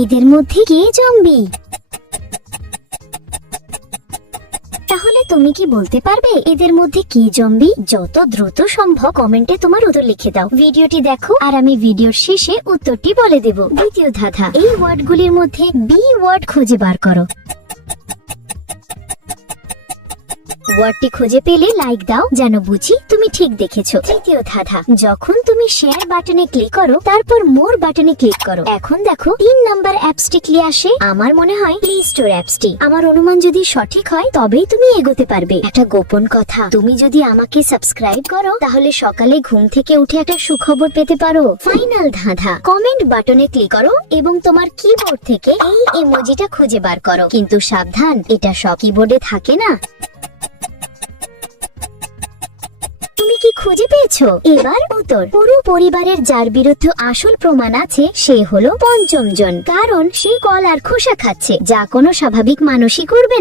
এদের মধ্যে কে জম্বি? তাহলে তুমি কি বলতে পারবে এদের মধ্যে কি জম্বি? যত দ্রুত সম্ভব কমেন্টে তোমার উত্তর লিখে দাও। ভিডিওটি দেখো আর আমি ভিডিওর শেষে উত্তরটি বলে দেব। দ্বিতীয় ধাঁধা, এই ওয়ার্ডগুলির মধ্যে বি ওয়ার্ড খুঁজে বার করো। ওয়ার্ডটি খুঁজে পেলে লাইক দাও, যেন বুঝি তুমি ঠিক দেখেছো। তৃতীয় ধাঁধা, যখন তুমি শেয়ার বাটনে ক্লিক করো তারপর মোর বাটনে ক্লিক করো। এখন দেখো 3 নাম্বার অ্যাপসটি কি আসে। আমার মনে হয় প্লে স্টোর অ্যাপসটি। আমার অনুমান যদি সঠিক হয় তবেই তুমি এগোতে পারবে। একটা গোপন কথা, তুমি যদি আমাকে সাবস্ক্রাইব করো তাহলে সকালে ঘুম থেকে উঠে একটা সুখবর পেতে পারো। ফাইনাল ধাঁধা, কমেন্ট বাটনে ক্লিক করো এবং তোমার কিবোর্ড থেকে এই ইমোজিটা খুঁজে বার করো। কিন্তু সাবধান, এটা সব কিবোর্ডে থাকে না। তুমি কি খুঁজে পেয়েছো? এবার উত্তর, পুরো পরিবারের যার বিরুদ্ধে আসল প্রমাণ আছে সে হলো পঞ্চম জন, কারণ সে কল আর খোসা খাচ্ছে, যা কোনো স্বাভাবিক মানুষই করবে না।